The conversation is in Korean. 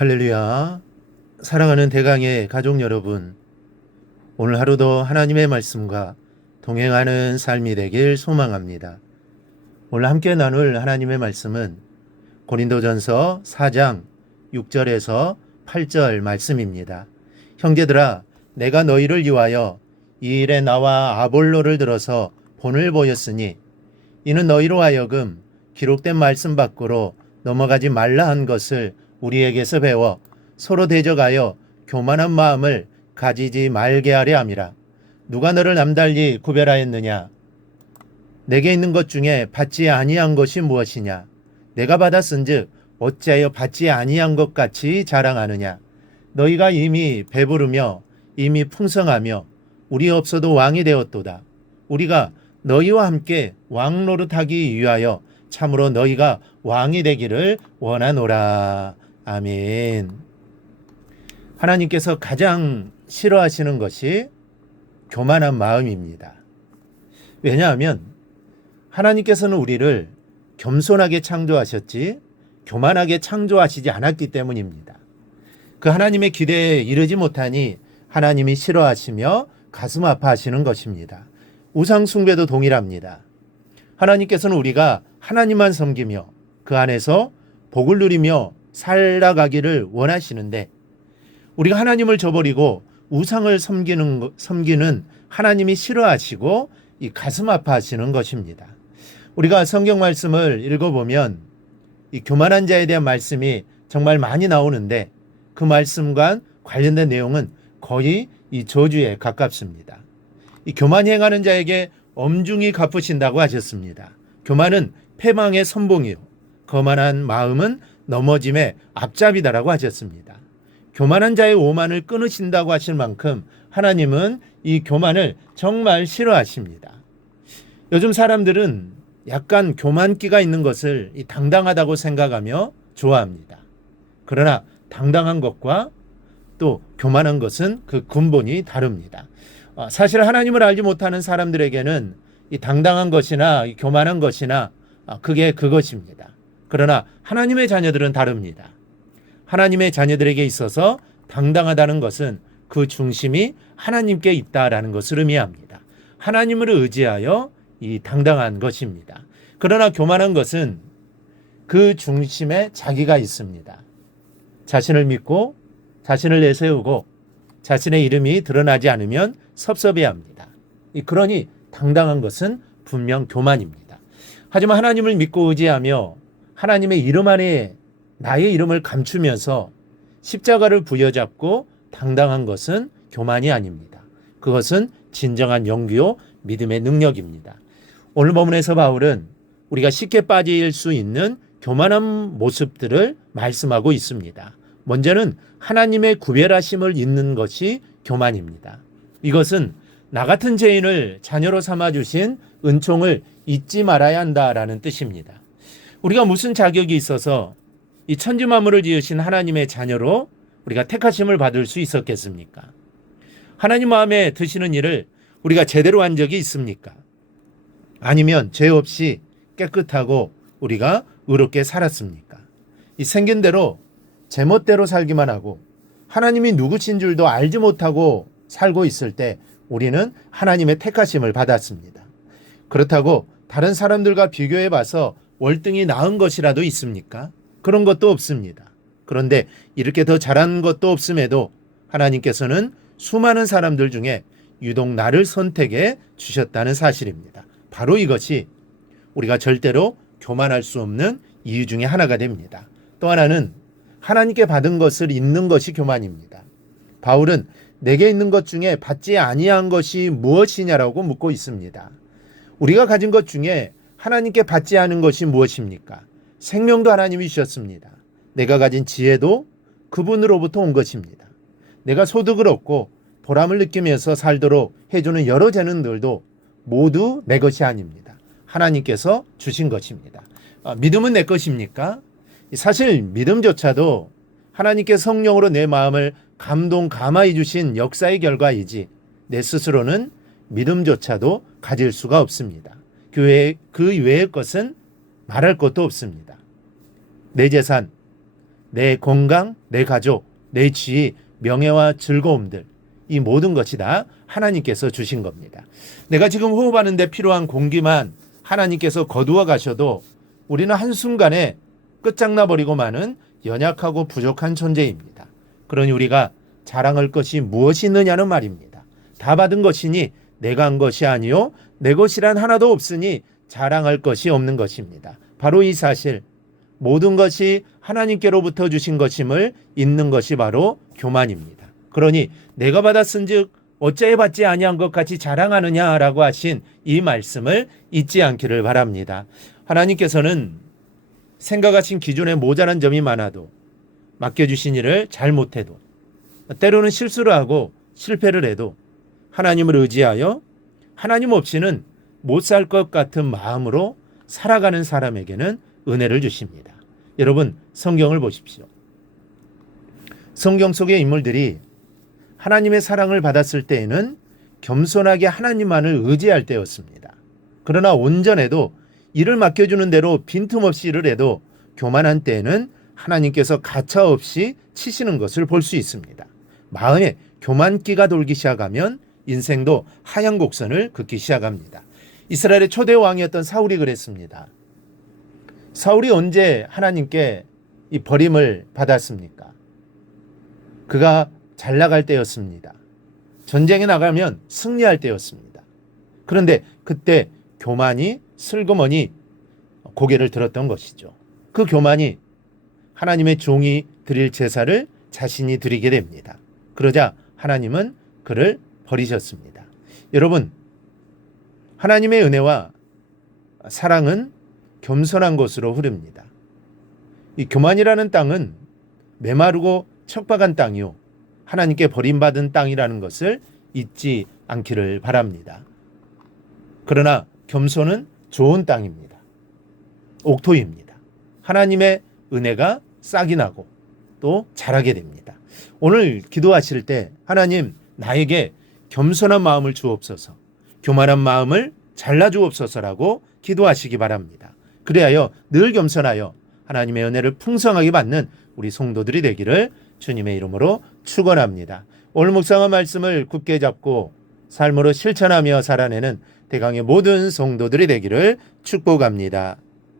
할렐루야. 사랑하는 대강의 가족 여러분, 오늘 하루도 하나님의 말씀과 동행하는 삶이 되길 소망합니다. 오늘 함께 나눌 하나님의 말씀은 고린도전서 4장 6절에서 8절 말씀입니다. 형제들아, 내가 너희를 위하여 이 일에 나와 아볼로를 들어서 본을 보였으니 이는 너희로 하여금 기록된 말씀 밖으로 넘어가지 말라 한 것을 우리에게서 배워 서로 대적하여 교만한 마음을 가지지 말게 하려 함이라. 누가 너를 남달리 구별하였느냐? 내게 있는 것 중에 받지 아니한 것이 무엇이냐? 내가 받았은즉 어찌하여 받지 아니한 것 같이 자랑하느냐? 너희가 이미 배부르며 이미 풍성하며 우리 없어도 왕이 되었도다. 우리가 너희와 함께 왕 노릇하기 위하여 참으로 너희가 왕이 되기를 원하노라. 아멘. 하나님께서 가장 싫어하시는 것이 교만한 마음입니다. 왜냐하면 하나님께서는 우리를 겸손하게 창조하셨지 교만하게 창조하시지 않았기 때문입니다. 그 하나님의 기대에 이르지 못하니 하나님이 싫어하시며 가슴 아파하시는 것입니다. 우상 숭배도 동일합니다. 하나님께서는 우리가 하나님만 섬기며 그 안에서 복을 누리며 살아가기를 원하시는데 우리가 하나님을 저버리고 우상을 섬기는 하나님이 싫어하시고 이 가슴 아파하시는 것입니다. 우리가 성경 말씀을 읽어보면 이 교만한 자에 대한 말씀이 정말 많이 나오는데 그 말씀과 관련된 내용은 거의 이 저주에 가깝습니다. 이 교만히 행하는 자에게 엄중히 갚으신다고 하셨습니다. 교만은 패망의 선봉이요 거만한 마음은 넘어짐의 앞잡이다라고 하셨습니다. 교만한 자의 오만을 끊으신다고 하실 만큼 하나님은 이 교만을 정말 싫어하십니다. 요즘 사람들은 약간 교만기가 있는 것을 당당하다고 생각하며 좋아합니다. 그러나 당당한 것과 또 교만한 것은 그 근본이 다릅니다. 사실 하나님을 알지 못하는 사람들에게는 이 당당한 것이나 이 교만한 것이나 그게 그것입니다. 그러나 하나님의 자녀들은 다릅니다. 하나님의 자녀들에게 있어서 당당하다는 것은 그 중심이 하나님께 있다라는 것을 의미합니다. 하나님을 의지하여 이 당당한 것입니다. 그러나 교만한 것은 그 중심에 자기가 있습니다. 자신을 믿고 자신을 내세우고 자신의 이름이 드러나지 않으면 섭섭해합니다. 그러니 당당한 것은 분명 교만입니다. 하지만 하나님을 믿고 의지하며 하나님의 이름 안에 나의 이름을 감추면서 십자가를 부여잡고 당당한 것은 교만이 아닙니다. 그것은 진정한 영귀요 믿음의 능력입니다. 오늘 본문에서 바울은 우리가 쉽게 빠질 수 있는 교만한 모습들을 말씀하고 있습니다. 먼저는 하나님의 구별하심을 잊는 것이 교만입니다. 이것은 나 같은 죄인을 자녀로 삼아주신 은총을 잊지 말아야 한다라는 뜻입니다. 우리가 무슨 자격이 있어서 이 천지 만물을 지으신 하나님의 자녀로 우리가 택하심을 받을 수 있었겠습니까? 하나님 마음에 드시는 일을 우리가 제대로 한 적이 있습니까? 아니면 죄 없이 깨끗하고 우리가 의롭게 살았습니까? 이 생긴 대로 제멋대로 살기만 하고 하나님이 누구신 줄도 알지 못하고 살고 있을 때 우리는 하나님의 택하심을 받았습니다. 그렇다고 다른 사람들과 비교해 봐서 월등히 나은 것이라도 있습니까? 그런 것도 없습니다. 그런데 이렇게 더 잘한 것도 없음에도 하나님께서는 수많은 사람들 중에 유독 나를 선택해 주셨다는 사실입니다. 바로 이것이 우리가 절대로 교만할 수 없는 이유 중에 하나가 됩니다. 또 하나는 하나님께 받은 것을 잊는 것이 교만입니다. 바울은 내게 있는 것 중에 받지 아니한 것이 무엇이냐라고 묻고 있습니다. 우리가 가진 것 중에 하나님께 받지 않은 것이 무엇입니까? 생명도 하나님이 주셨습니다. 내가 가진 지혜도 그분으로부터 온 것입니다. 내가 소득을 얻고 보람을 느끼면서 살도록 해주는 여러 재능들도 모두 내 것이 아닙니다. 하나님께서 주신 것입니다. 믿음은 내 것입니까? 사실 믿음조차도 하나님께 성령으로 내 마음을 감동감화해 주신 역사의 결과이지 내 스스로는 믿음조차도 가질 수가 없습니다. 그 외의 것은 말할 것도 없습니다. 내 재산, 내 건강, 내 가족, 내 지위, 명예와 즐거움들, 이 모든 것이 다 하나님께서 주신 겁니다. 내가 지금 호흡하는 데 필요한 공기만 하나님께서 거두어 가셔도 우리는 한순간에 끝장나 버리고 마는 연약하고 부족한 존재입니다. 그러니 우리가 자랑할 것이 무엇이 있느냐는 말입니다. 다 받은 것이니 내가 한 것이 아니요 내 것이란 하나도 없으니 자랑할 것이 없는 것입니다. 바로 이 사실, 모든 것이 하나님께로부터 주신 것임을 잊는 것이 바로 교만입니다. 그러니 내가 받았은즉 어찌해 받지 아니한 것 같이 자랑하느냐라고 하신 이 말씀을 잊지 않기를 바랍니다. 하나님께서는 생각하신 기준에 모자란 점이 많아도, 맡겨주신 일을 잘못해도, 때로는 실수를 하고 실패를 해도 하나님을 의지하여 하나님 없이는 못 살 것 같은 마음으로 살아가는 사람에게는 은혜를 주십니다. 여러분, 성경을 보십시오. 성경 속의 인물들이 하나님의 사랑을 받았을 때에는 겸손하게 하나님만을 의지할 때였습니다. 그러나 온전해도 일을 맡겨주는 대로 빈틈없이 일을 해도 교만한 때에는 하나님께서 가차없이 치시는 것을 볼 수 있습니다. 마음에 교만기가 돌기 시작하면 인생도 하얀 곡선을 긋기 시작합니다. 이스라엘의 초대 왕이었던 사울이 그랬습니다. 사울이 언제 하나님께 이 버림을 받았습니까? 그가 잘 나갈 때였습니다. 전쟁에 나가면 승리할 때였습니다. 그런데 그때 교만이 슬그머니 고개를 들었던 것이죠. 그 교만이 하나님의 종이 드릴 제사를 자신이 드리게 됩니다. 그러자 하나님은 그를 버리셨습니다. 여러분, 하나님의 은혜와 사랑은 겸손한 곳으로 흐릅니다. 이 교만이라는 땅은 메마르고 척박한 땅이요, 하나님께 버림받은 땅이라는 것을 잊지 않기를 바랍니다. 그러나 겸손은 좋은 땅입니다. 옥토입니다. 하나님의 은혜가 싹이 나고 또 자라게 됩니다. 오늘 기도하실 때 하나님, 나에게 겸손한 마음을 주옵소서, 교만한 마음을 잘라주옵소서라고 기도하시기 바랍니다. 그리하여 늘 겸손하여 하나님의 은혜를 풍성하게 받는 우리 성도들이 되기를 주님의 이름으로 축원합니다. 오늘 묵상한 말씀을 굳게 잡고 삶으로 실천하며 살아내는 대강의 모든 성도들이 되기를 축복합니다.